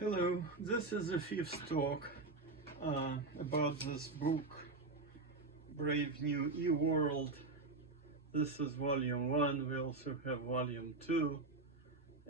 Hello, this is the fifth talk about this book, Brave New E-World. This is volume 1, we also have volume 2,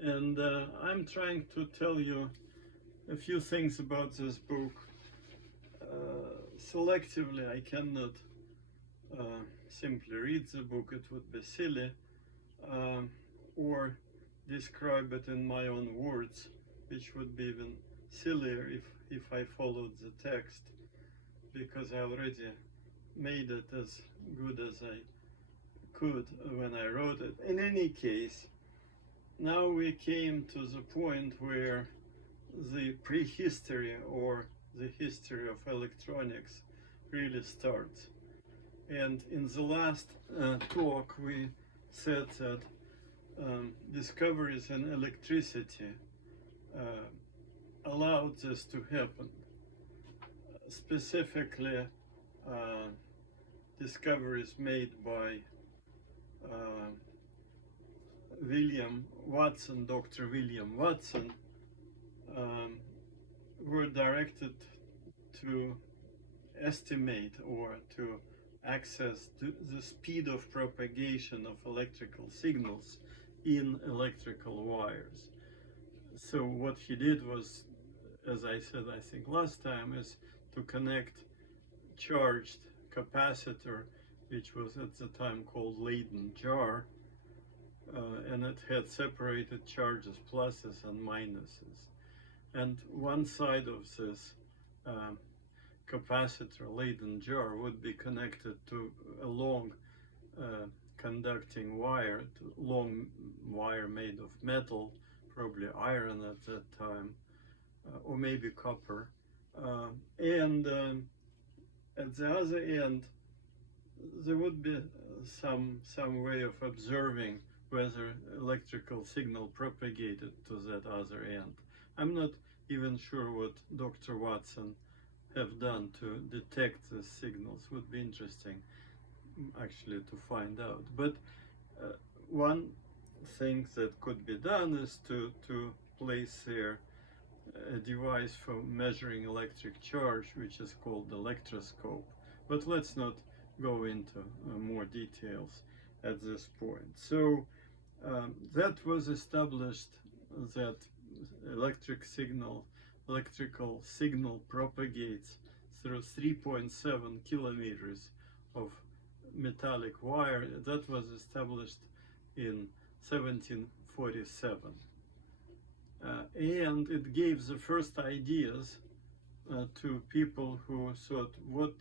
and I'm trying to tell you a few things about this book. Selectively, I cannot simply read the book, it would be silly, or describe it in my own words, which would be even sillier if I followed the text, because I already made it as good as I could when I wrote it. In any case, now we came to the point where the prehistory or the history of electronics really starts. And in the last talk we said that discoveries in electricity allowed this to happen. Specifically, discoveries made by William Watson, Dr. William Watson, were directed to estimate or to access the speed of propagation of electrical signals in electrical wires. So what he did was, as I said, I think last time, is to connect charged capacitor, which was at the time called Leyden jar, and it had separated charges, pluses and minuses. And one side of this capacitor, Leyden jar, would be connected to a long conducting wire, long wire made of metal, probably iron at that time, or maybe copper. And at the other end, there would be some way of observing whether electrical signal propagated to that other end. I'm not even sure what Dr. Watson have done to detect the signals. Would be interesting actually to find out. But one thing that could be done is to place there a device for measuring electric charge, which is called electroscope. But let's not go into more details at this point. So that was established, that electrical signal propagates through 3.7 kilometers of metallic wire. That was established in 1747. And it gave the first ideas to people who thought, what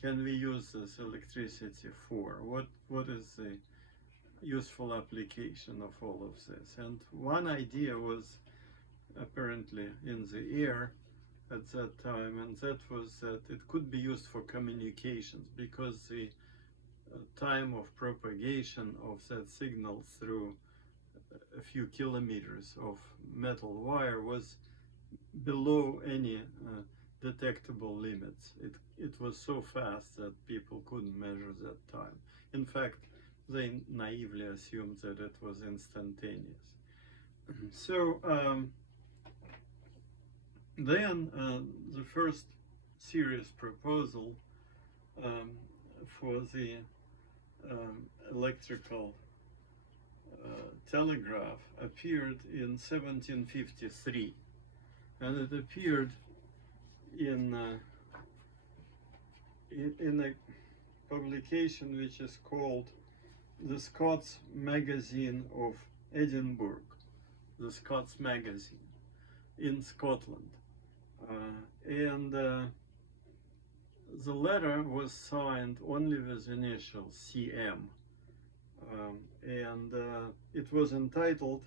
can we use this electricity for? What is the useful application of all of this? And one idea was apparently in the air at that time, and that was that it could be used for communications, because the time of propagation of that signal through a few kilometers of metal wire was below any detectable limits. It was so fast that people couldn't measure that time. In fact, they naively assumed that it was instantaneous. So then the first serious proposal for the electrical telegraph appeared in 1753, and it appeared in a publication which is called the Scots Magazine of Edinburgh, the Scots Magazine in Scotland, and the letter was signed only with initial CM, and it was entitled,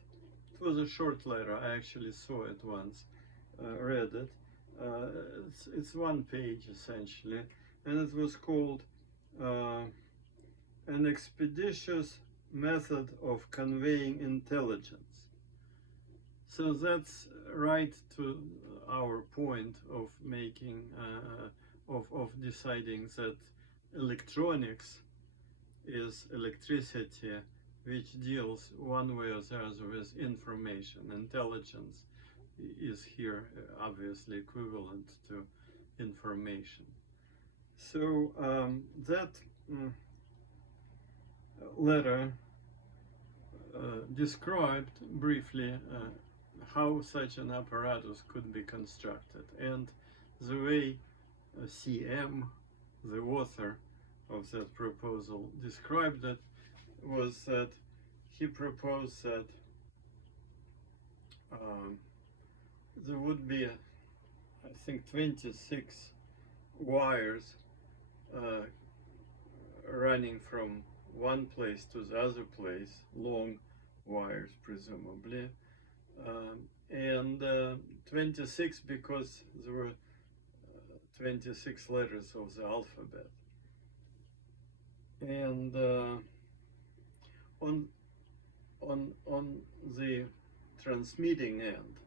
it was a short letter, I actually saw it once, read it, it's one page essentially, and it was called An Expeditious Method of Conveying Intelligence. So that's right to our point of making, of deciding that electronics is electricity which deals one way or the other with information, intelligence, is here obviously equivalent to information. So that letter described briefly how such an apparatus could be constructed, and the way CM, the author of that proposal, described it was that he proposed that there would be, I think, 26 wires running from one place to the other place, long wires presumably, and 26 because there were 26 letters of the alphabet. And on the transmitting end,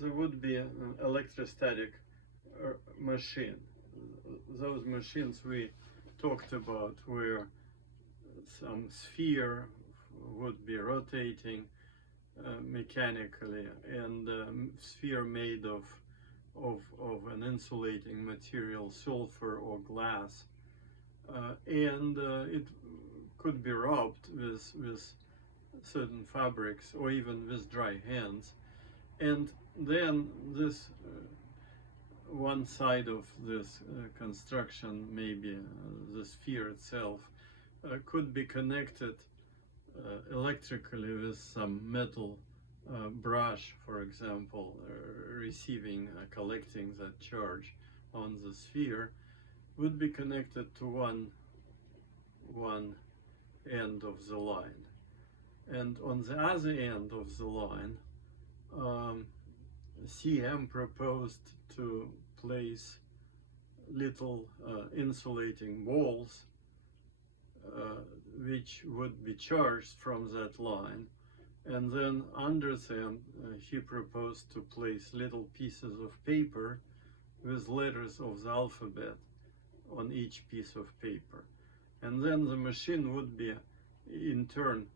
there would be an electrostatic machine. Those machines we talked about, where some sphere would be rotating mechanically, and sphere made of an insulating material, sulfur or glass, and it could be rubbed with certain fabrics or even with dry hands, and then this one side of this construction, maybe the sphere itself, could be connected electrically with some metal brush, for example, receiving, collecting that charge on the sphere, would be connected to one end of the line. And on the other end of the line, CM proposed to place little insulating balls which would be charged from that line, and then under them he proposed to place little pieces of paper with letters of the alphabet on each piece of paper, and then the machine would be in turn,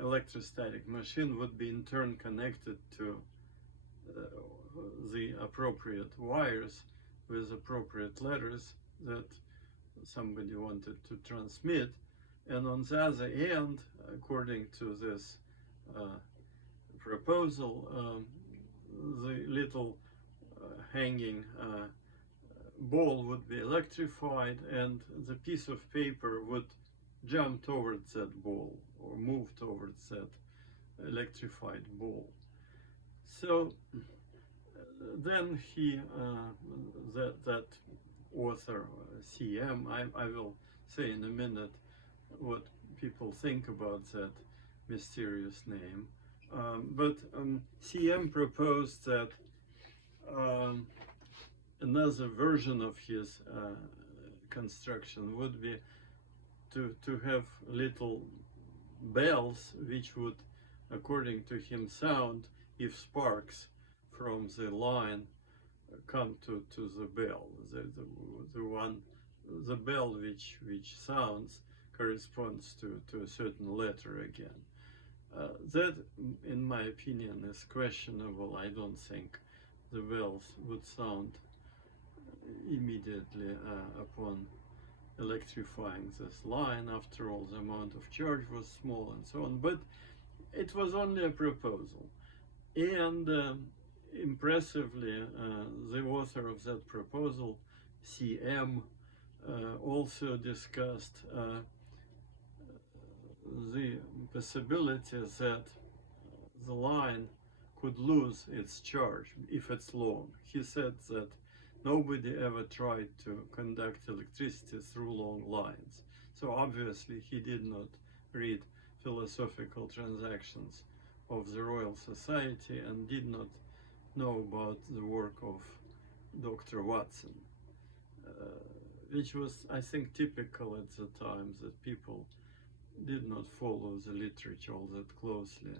electrostatic machine would be in turn connected to the appropriate wires with appropriate letters that somebody wanted to transmit. And on the other end, according to this proposal, the little hanging ball would be electrified, and the piece of paper would jump towards that ball or move towards that electrified ball. So then he, that author, CM, I will say in a minute what people think about that mysterious name, but CM proposed that another version of his construction would be to have little bells which would, according to him, sound if sparks from the line come to the bell. The bell which sounds corresponds to a certain letter again. That, in my opinion, is questionable. I don't think the bells would sound immediately upon electrifying this line. After all, the amount of charge was small and so on, but it was only a proposal. And impressively, the author of that proposal, CM, also discussed the possibility that the line could lose its charge if it's long. He said that nobody ever tried to conduct electricity through long lines. So obviously he did not read Philosophical Transactions of the Royal Society and did not know about the work of Dr. Watson, which was, I think, typical at the time, that people did not follow the literature all that closely.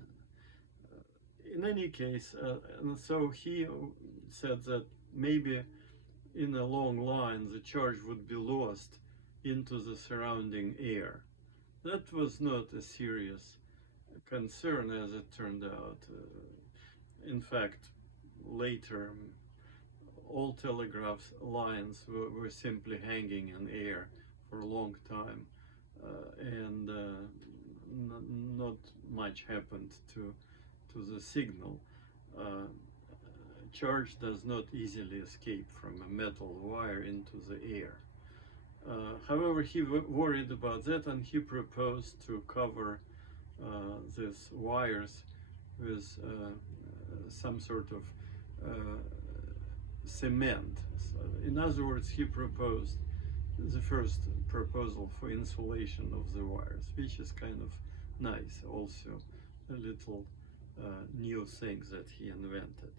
In any case, and so he said that maybe in a long line the charge would be lost into the surrounding air. That was not a serious concern, as it turned out. in fact, later all telegraph lines were simply hanging in air for a long time, and not much happened to the signal. Uh, Charge does not easily escape from a metal wire into the air. However, he worried about that, and he proposed to cover these wires with some sort of cement. So, in other words, he proposed the first proposal for insulation of the wires, which is kind of nice, also a little new thing that he invented.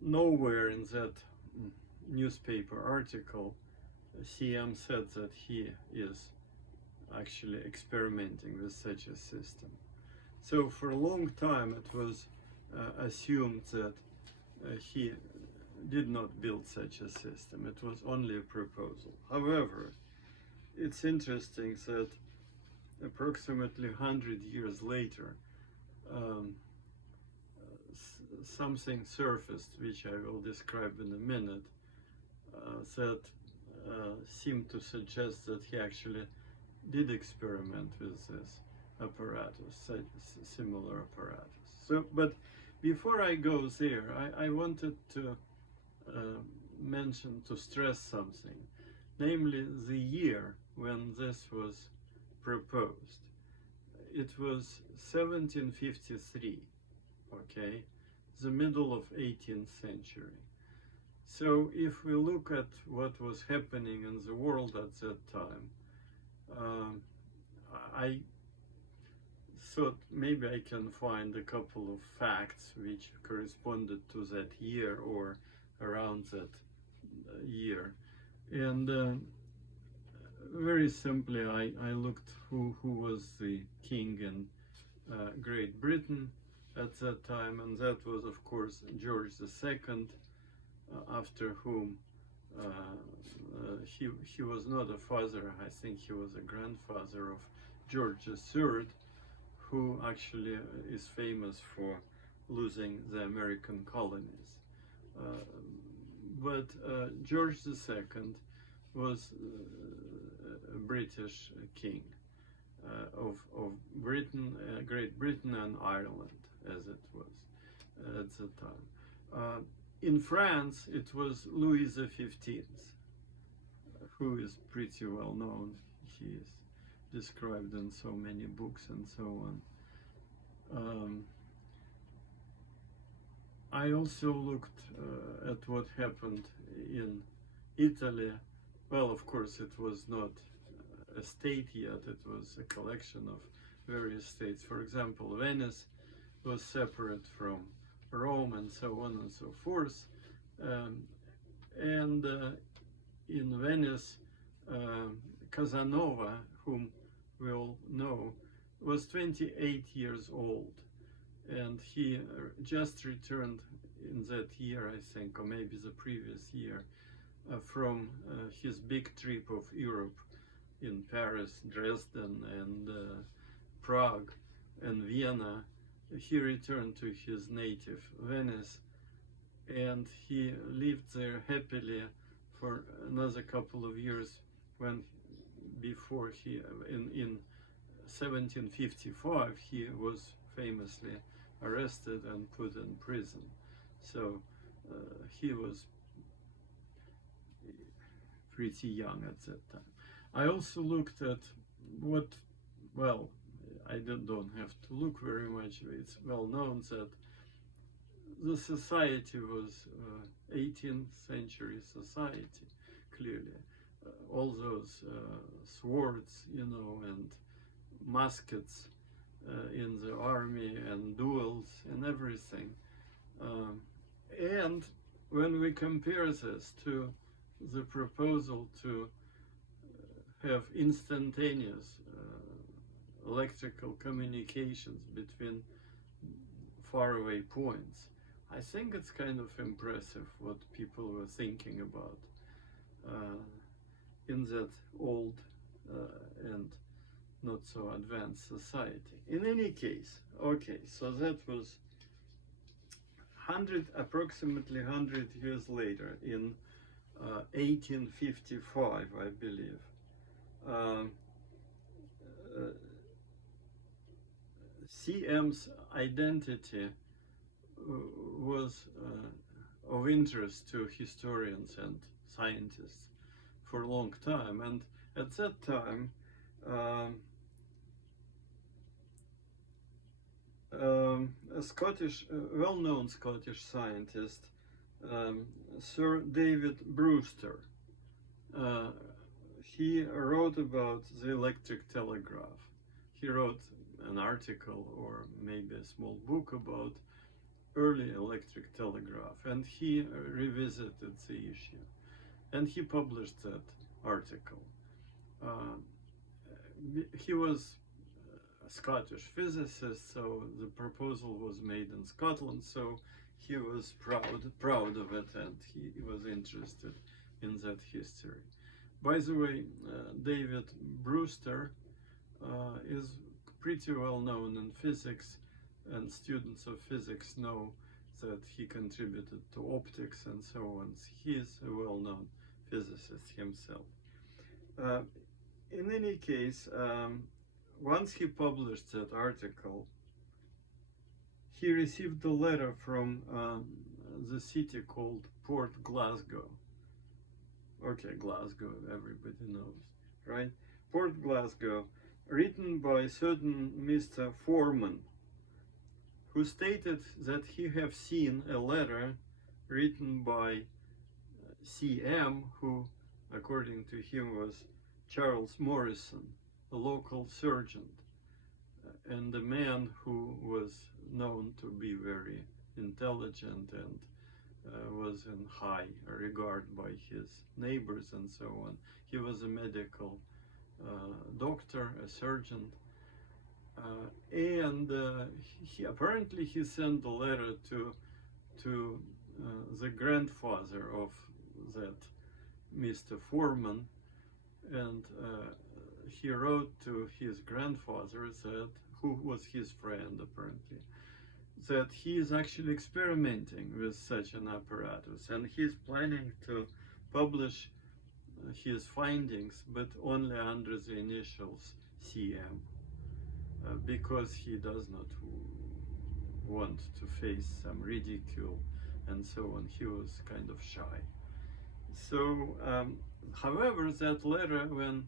Nowhere in that newspaper article CM said that he is actually experimenting with such a system. So for a long time it was assumed that he did not build such a system. It was only a proposal. However, it's interesting that approximately 100 years later, something surfaced, which I will describe in a minute, that seemed to suggest that he actually did experiment with this apparatus, similar apparatus. So, but before I go there, I wanted to to stress something, namely the year when this was proposed. It was 1753, okay, the middle of 18th century. So if we look at what was happening in the world at that time, I thought maybe I can find a couple of facts which corresponded to that year or around that year. And very simply, I looked who was the king in Great Britain at that time, and that was, of course, George II, after whom he was not a father. I think he was a grandfather of George III, who actually is famous for losing the American colonies. But George II was a British king of Britain, Great Britain and Ireland, as it was at the time. In France, it was Louis XV, who is pretty well known. He is described in so many books and so on. I also looked at what happened in Italy. Well, of course, it was not a state yet. It was a collection of various states. For example, Venice was separate from Rome, and so on and so forth. And in Venice, Casanova, whom we all know, was 28 years old, and he just returned in that year, I think, or maybe the previous year, from his big trip of Europe in Paris, Dresden, and Prague, and Vienna. He returned to his native Venice, and he lived there happily for another couple of years. Before he, in 1755, he was famously arrested and put in prison. So he was pretty young at that time. I also looked at what, well, I don't have to look very much. It's well known that the society was 18th century society, clearly. All those swords, and muskets in the army, and duels and everything. And when we compare this to the proposal to have instantaneous electrical communications between faraway points, I think it's kind of impressive what people were thinking about in that old and not so advanced society. In any case, okay, so that was approximately 100 years later, in 1855, I believe. Uh, CM's identity was of interest to historians and scientists for a long time, and at that time a Scottish, well-known Scottish scientist, Sir David Brewster, he wrote about the electric telegraph. He wrote an article or maybe a small book about early electric telegraph, and he revisited the issue, and he published that article. He was a Scottish physicist, so the proposal was made in Scotland, so he was proud of it, and he was interested in that history. By the way, David Brewster is pretty well known in physics, and students of physics know that he contributed to optics and so on. He is a well-known physicist himself. In any case, once he published that article, he received a letter from the city called Port Glasgow. Okay, Glasgow, everybody knows, right? Port Glasgow, written by a certain Mr. Foreman, who stated that he had seen a letter written by CM, who, according to him, was Charles Morrison, a local surgeon, and a man who was known to be very intelligent and was in high regard by his neighbors and so on. He was a medical doctor, a surgeon, and apparently he sent the letter to the grandfather of that Mr. Foreman, and he wrote to his grandfather, that, who was his friend apparently, that he is actually experimenting with such an apparatus, and he's planning to publish his findings, but only under the initials CM, because he does not want to face some ridicule and so on. He was kind of shy. So, however, that letter, when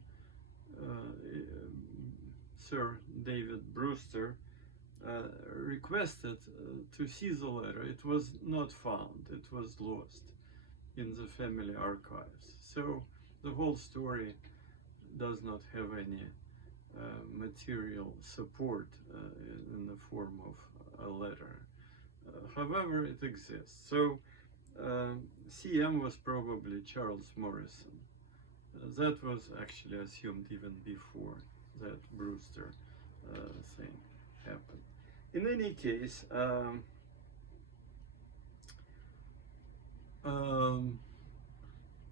Sir David Brewster requested to see the letter, it was not found. It was lost in the family archives. So the whole story does not have any material support in the form of a letter. However, it exists. So CM was probably Charles Morrison. That was actually assumed even before that Brewster thing happened. In any case,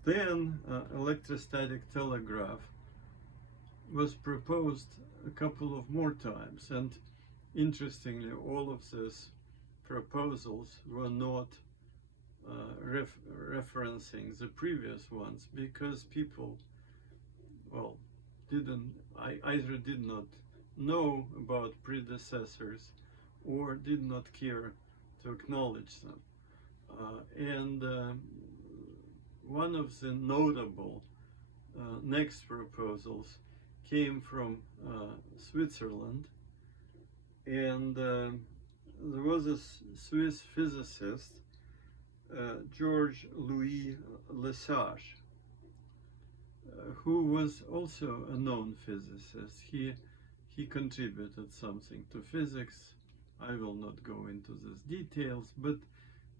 then electrostatic telegraph was proposed a couple of more times, and interestingly, all of these proposals were not referencing the previous ones, because people, well, either did not know about predecessors or did not care to acknowledge them. And one of the notable next proposals came from Switzerland, and there was a Swiss physicist, Georges Louis Lesage, who was also a known physicist. He contributed something to physics. I will not go into these details, but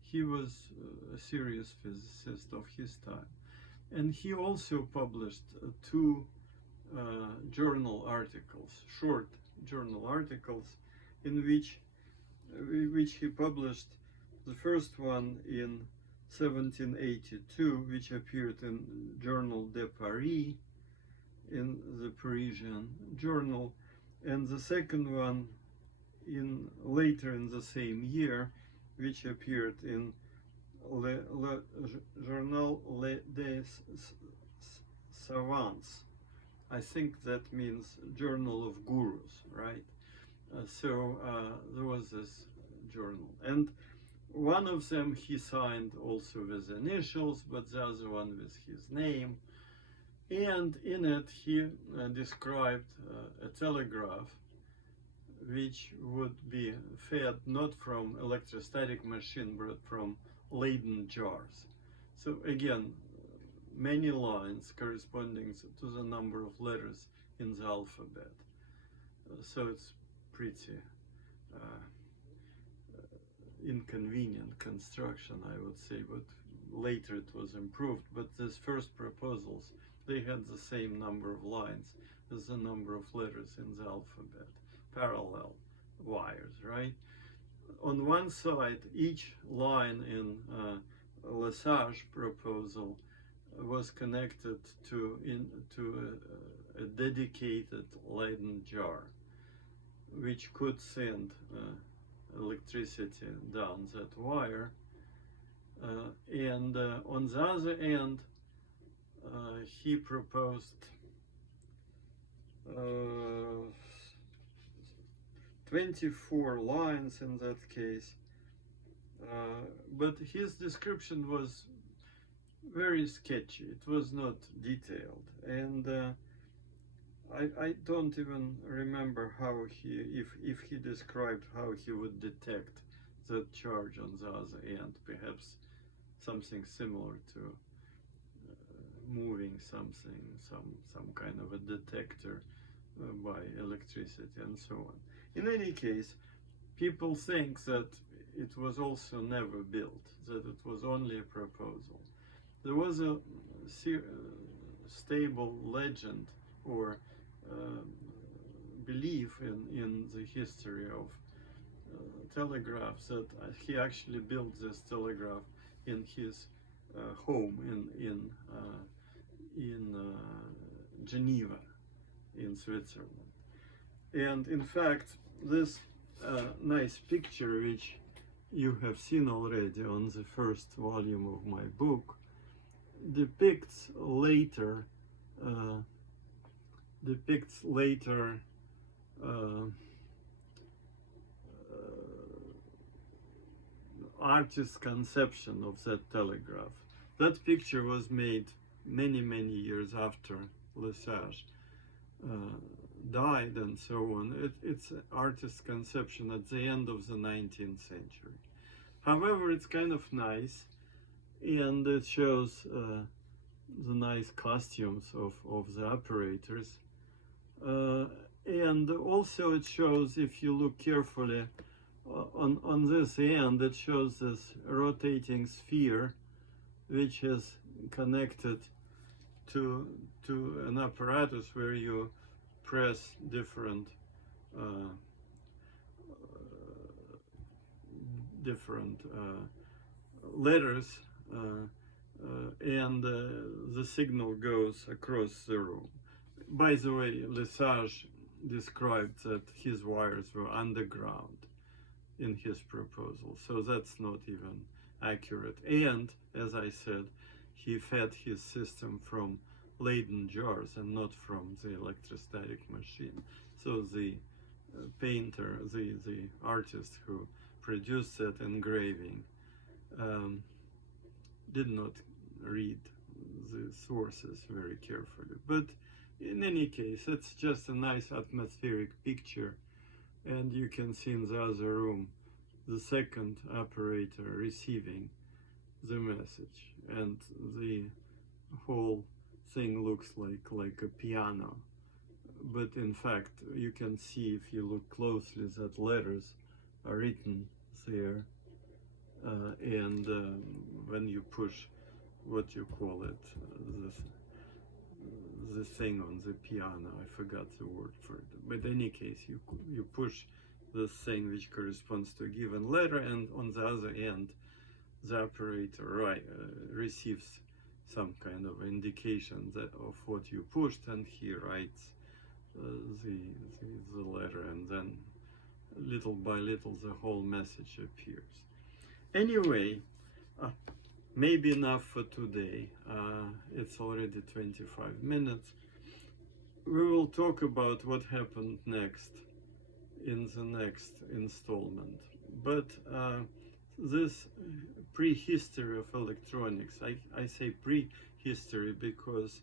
he was a serious physicist of his time. And he also published two journal articles, short journal articles, in which he published the first one in 1782, which appeared in Journal de Paris, in the Parisian journal, and the second one later in the same year, which appeared in le Journal des Savants. I think that means Journal of Gurus, right? So there was this journal, and one of them he signed also with initials, but the other one with his name. And in it he described a telegraph which would be fed not from electrostatic machine but from Leyden jars. So again, many lines corresponding to the number of letters in the alphabet. So it's pretty inconvenient construction, I would say, but later it was improved. But these first proposals, they had the same number of lines as the number of letters in the alphabet, parallel wires, right? On one side, each line in Lesage proposal was connected to a dedicated Leyden jar, which could send electricity down that wire, and on the other end he proposed 24 lines in that case, but his description was very sketchy. It was not detailed, and I don't even remember how if he described how he would detect that charge on the other end. Perhaps something similar to moving something, some kind of a detector by electricity and so on. In any case, people think that it was also never built, that it was only a proposal. There was a stable legend or belief in the history of telegraphs that he actually built this telegraph in his home in Geneva, in Switzerland. And in fact, this nice picture, which you have seen already on the first volume of my book, depicts later artist's conception of that telegraph. That picture was made many years after Lesage died and so on. It's an artist's conception at the end of the 19th century. However, it's kind of nice, and it shows the nice costumes of the operators. And also it shows, if you look carefully, on this end, it shows this rotating sphere, which is connected to an apparatus where you press different letters, and the signal goes across the room. By the way, Lesage described that his wires were underground in his proposal, so that's not even accurate. And as I said, he fed his system from Leyden jars and not from the electrostatic machine. So the painter, the artist who produced that engraving, did not read the sources very carefully. But in any case, it's just a nice atmospheric picture, and you can see in the other room the second operator receiving the message, and the whole thing looks like a piano. But in fact, you can see, if you look closely, that letters are written there, and when you push what you call it, the thing on the piano, I forgot the word for it, but in any case, you push the thing which corresponds to a given letter, and on the other end the operator receives some kind of indication that of what you pushed, and he writes the, the letter, and then little by little the whole message appears. Anyway, maybe enough for today. It's already 25 minutes. We will talk about what happened next in the next installment. But this prehistory of electronics, I say prehistory because,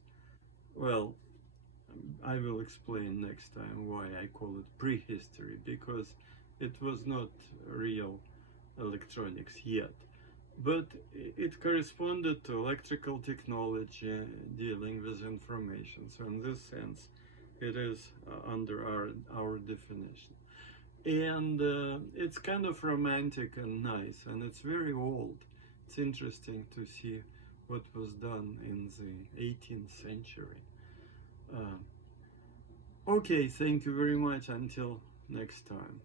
well, I will explain next time why I call it prehistory, because it was not real electronics yet. But it corresponded to electrical technology dealing with information. So in this sense, it is under our definition. And it's kind of romantic and nice, and it's very old. It's interesting to see what was done in the 18th century. Okay, thank you very much. Until next time.